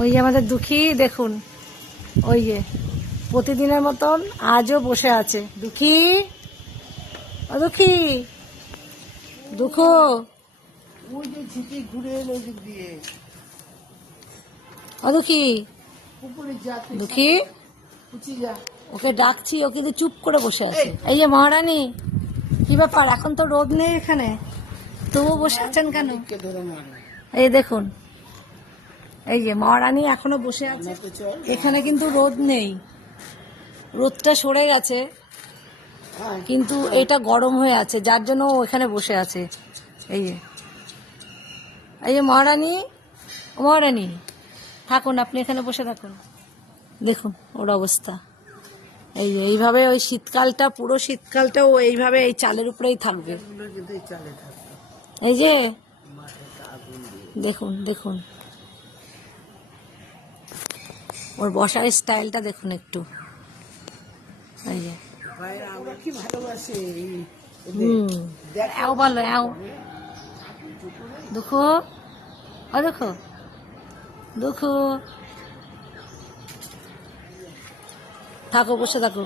ওই যে আমাদের দুঃখী দেখুন ওই যে প্রতিদিনের মতন আজও বসে আছে। দুঃখী? ও দুঃখী? দুঃখ? ওই যে ঝিঁটি ঘুরে এলো দিয়ে। ও দুঃখী? দুঃখী? ওকে ডাকছি ও কিন্তু চুপ করে বসে আছে। এই। যে মহারানী কি ব্যাপার? এখন তো রোদ নেই এখানে। তবুও বসে আছেন কেন? এই দেখুন এই যে মহারানী এখনও বসে আছে। এখানে কিন্তু রোদ নেই। রোদটা সরে গেছে। কিন্তু এটা গরম হয়ে আছে যার জন্য ও এখানে বসে আছে। এই যে। এই যে মহারানী মহারানী থাকুন আপনি এখানে বসে থাকুন। দেখুন ওর অবস্থা। এই যে এইভাবে ওই শীতকালটা পুরো শীতকালটা ও এইভাবে এই চালের উপরেই থাকবে। এই যে দেখুন দেখুন। ওর বসার স্টাইলটা দেখুন একটু। এই যে। এও এও দেখো? ও দেখো? দেখো? থাকো বসে থাকো।